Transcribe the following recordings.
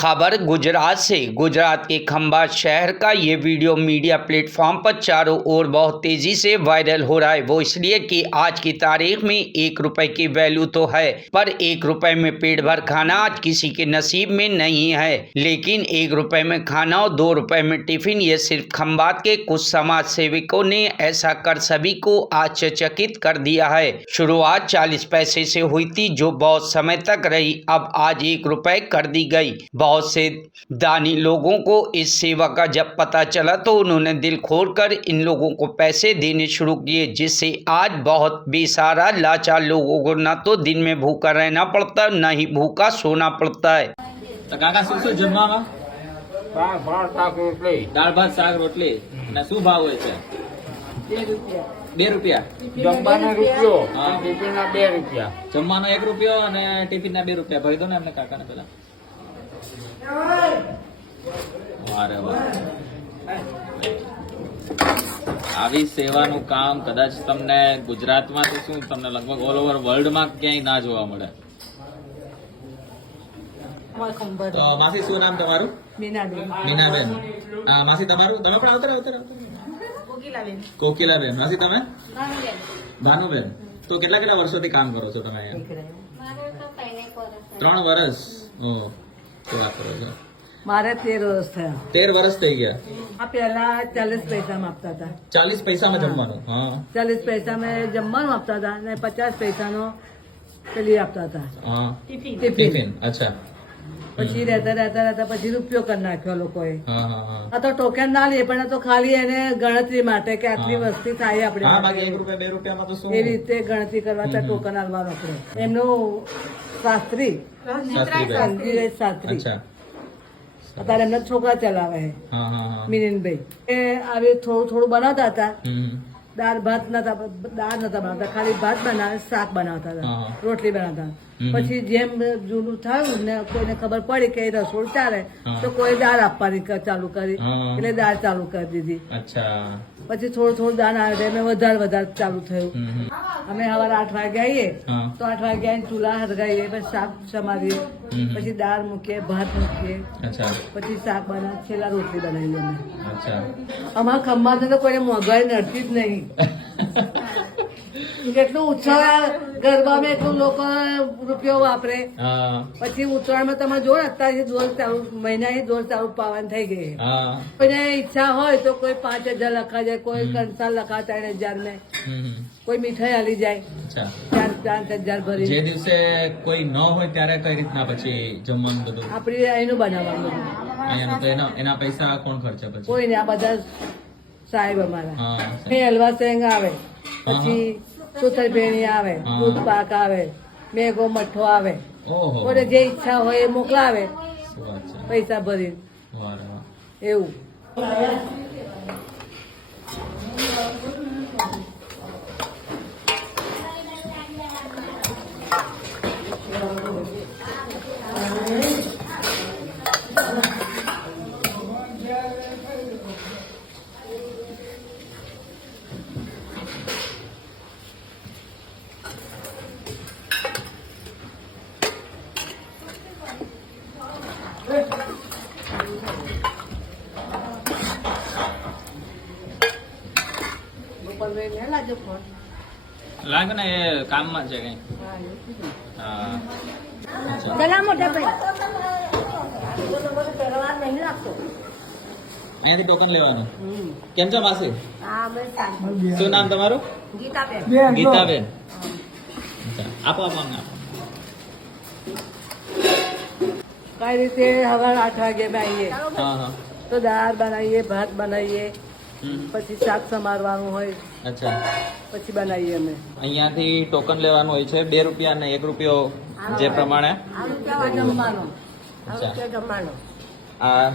खबर गुजरात से। गुजरात के खंभात शहर का ये वीडियो मीडिया प्लेटफॉर्म पर चारों ओर बहुत तेजी से वायरल हो रहा है। वो इसलिए कि आज की तारीख में 1 रुपए की वैल्यू तो है, पर 1 रुपए में पेट भर खाना आज किसी के नसीब में नहीं है। लेकिन 1 रुपए में खाना और 2 रुपए में टिफिन, ये सिर्फ खंभात के कुछ समाज सेवकों ने ऐसा कर सभी को आश्चर्यचकित कर दिया है। शुरुआत 40 पैसे से हुई थी, जो बहुत समय तक रही, अब आज 1 रुपए कर दी गई। बहुत से दानी लोगों को इस सेवा का जब पता चला तो उन्होंने दिल खोलकर इन लोगों को पैसे देने शुरू किए, जिससे आज बहुत बेसहारा लाचार लोगों को न तो दिन में भूखा रहना पड़ता, न ही भूखा सोना पड़ता है। તો કાકા શું શું જમવામાં? દાળ ભાત શાક રોટલી દાળ ભાત શાક રોટલી અને શું ભાવ હોય છે? 2 રૂપિયા જમવાનો રૂપિયો હા. ટિફિનના 2 રૂપિયા જમવાનો 1 રૂપિયો અને ટિફિનના 2 રૂપિયા ભરી દો ને એમને કાકાને પેલા. વારે વાહ. આવી સેવાનું કામ કદાચ તમને ગુજરાતમાં તો શું તમને લગભગ ઓલ ઓવર વર્લ્ડમાં ક્યાંય ના જોવા મળે. તો માસી શું નામ તમારું? મીનાબેન. માસી તમારું? તમે પણ આવતા કોકિલાબેન. માસી તમે? ભાનુબેન. તો કેટલા વર્ષોથી કામ કરો છો તમે અહીંયા? 3 વર્ષ. ઓહ, શું વાત કરો છો? મારે 13 વર્ષ થયા. 13 વર્ષ થઈ ગયા. આ પહેલા 40 પૈસામાં આપતા હતા. 40 પૈસામાં જમવાનું? હા. 40 પૈસામાં જમવાનું આપતા હતા અને 50 પૈસાનો પેલી આપતા હતા હા, ટિફિન. ટિફિન. અચ્છા. પછી રહેતા પછી રૂપિયો કરી નાખ્યો લોકોએ. હા હા હા. આ તો ટોકન ના લે, પણ આ તો ખાલી એને ગણતરી માટે કે આટલી વસ્તી થાય હા, બાકી આપણે 1 રૂપિયા 2 રૂપિયામાં તો શું? એવી રીતે ગણતરી કરવા ત્યાં ટોકન આલવાનું આપણે. એમનું શાસ્ત્રી શાસ્ત્રીભાઈ. સંજીવ શાસ્ત્રી અચ્છા. અત્યારે એમના છોકરા ચલાવે છે હા હા હા. મિલિનભાઈ. એ આવી થોડું થોડું બનાવતા હતા. હમ. દાળ નતા બનાવતા, ખાલી ભાત બનાવે, શાક બનાવતા હતા, હા. રોટલી બનાવતા. હમ. પછી જેમ જૂનું થયું ને કોઈને ખબર પડી કે રસોડ ચાલે હા. તો કોઈ દાળ આપવાની ચાલુ કરી, હા. એટલે દાળ ચાલુ કરી દીધી. અચ્છા. પછી થોડું દાળ આવે એટલે વધારે ચાલુ થયું. હમ હમ. અમે સવારે 8 વાગે આવીએ હા. તો 8 વાગે આવીને ચૂલા હરગાવીએ, પછી શાક સમારીએ, હમ. પછી દાળ મૂકીએ, ભાત મૂકીએ, અચ્છા. પછી શાક બનાવીએ, છેલ્લા રોટલી બનાવીએ અમે. અચ્છા. અમારા ખંભાત તો કોઈને મોંઘવારી નડતી જ નહીં. કેટલું ઉત્સવ ગરબામાં એટલું લોકો રૂપિયો વાપરે. હા પછી ઉત્તરાયણમાં તમે જો ને અત્યારે દોર ચાલુ, મહિનાની દોર ચાલુ પાવાની થઈ ગઈ. હા. કોઈને ઈચ્છા હોય તો કોઈ 5,000 લખા જાય, કોઈ 3 લખા 3,000 ને હમ હમ. કોઈ મીઠાઈ આલી જાય અચ્છા. 4,000 ભરી. જે દિવસે કોઈ ન હોય ત્યારે કઈ રીતના પછી જમવાનું બધું? આપડી અહીંનું બનાવવાનું અહીંયા તો એના પૈસા કોણ ખર્ચે પછી? કોઈ ને, આ બધા સાહેબ અમારા. હા. અહીં હલવા સેંગ આવે, પછી સુતરફેણી આવે, હા. દૂધ પાક આવે, મેઘો મઠ્ઠો આવે. ઓહો, કોઈને જે ઈચ્છા હોય એ મોકલાવે શું વાત છે. પૈસા ભરી. વાહ વાહ. એવું લાગે ને એ કામમાં છે કઈ. હા. અચ્છા. અહીંયાથી ટોકન લેવાનું. કેમ છો માસી? શું નામ તમારું? ગીતાબેન. અચ્છા. આપો આપો અમને આપો. કઈ રીતે સવારે 8 વાગે અમે આવીએ હા હા. તો દાળ બનાવીએ, ભાત બનાવીએ, હમ. પછી શાક સમારવાનું હોય, અચ્છા. પછી બનાવીએ અમે. અહીંયાથી ટોકન લેવાનું હોય છે 2 રૂપિયા અને 1 રૂપિયો જે પ્રમાણે. જમવાનો અચ્છા. જમવાનો આ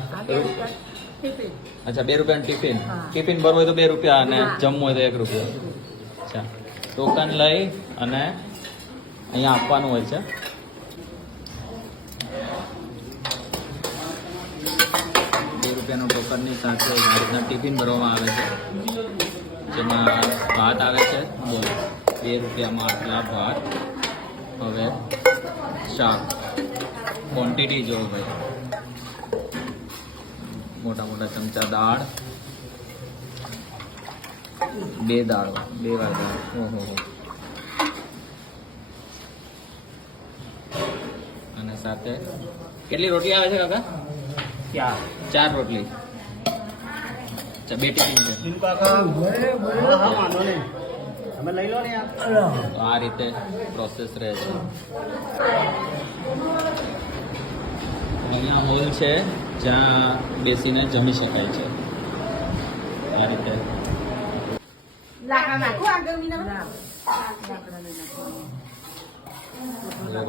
અચ્છા 2 રૂપિયાનું ટિફિન. ટિફિન ભરવું હોય તો 2 રૂપિયા અને જમવું હોય તો 1 રૂપિયો. અચ્છા. ટોકન લઈ અને અહીંયા આપવાનું હોય છે. 2 રૂપિયાનું ટોકનની સાથે આ રીતના ટિફિન ભરવામાં આવે છે, જેમાં ભાત આવે છે. 2 રૂપિયામાં આટલા ભાત. હવે શાક ક્વોન્ટિટી જો ભાઈ મોટા મોટા ચમચા દાળ, 2 દાળ, 2 વાર દાળ. ઓહો હો. અને સાથે કેટલી રોટલી આવે છે કાકા? ચાર 4 રોટલી. અચ્છા, 2 ટિફિન છે. તમે લઈ લો ને તો આ રીતે પ્રોસેસ રહે છે. અહીંયા હોલ છે જ્યાં બેસીને જમી શકાય છે. આ રીતે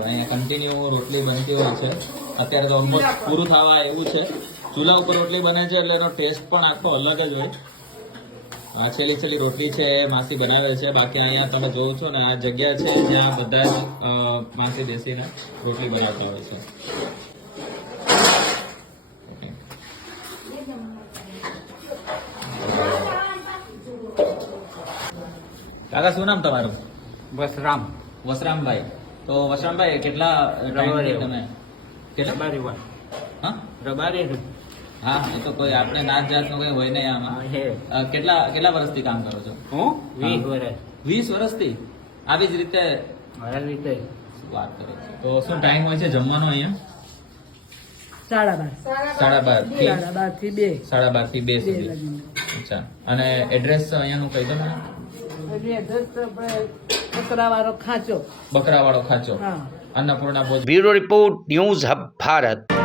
અહીંયા કન્ટિન્યુ રોટલી બનતી હોય છે. અત્યારે તો ઓલમોસ્ટ પૂરું થવા એવું છે. ચૂલા ઉપર રોટલી બને છે એટલે એનો ટેસ્ટ પણ આખો અલગ જ હોય. આ છેલ્લી રોટલી છે એ માસી બનાવે છે. બાકી અહીંયા તમે જોવો છો ને, આ જગ્યા છે જ્યાં બધા જ માસી બેસીને રોટલી બનાવતા હોય છે. કાકા શું નામ તમારું? બસ રામ વસરામભાઈ. તો વસરામભાઈ કેટલા ટાઈમથી તમે રબારી વાત હા રબારી હા એ તો કોઈ આપણે નાત જાતનું કંઈ હોય નહીં આમાં. હે કેટલા વર્ષથી કામ કરો છો? હું 20 વર્ષ 20 વર્ષથી આવી જ રીતે મારા રીતે વાત કરે છે. તો શું ટાઈમ હોય છે જમવાનો અહીંયા? 12:30 12:30 થી 12:30 થી 2 2 સુધી. અચ્છા, અને એડ્રેસ અહીંયાનું કહી દો મને. બકરાવાળો ખાંચો. બકરાવાળો ખાંચો, હા. અન્નપૂર્ણા ભોજ. Bureau report news hub Bharat.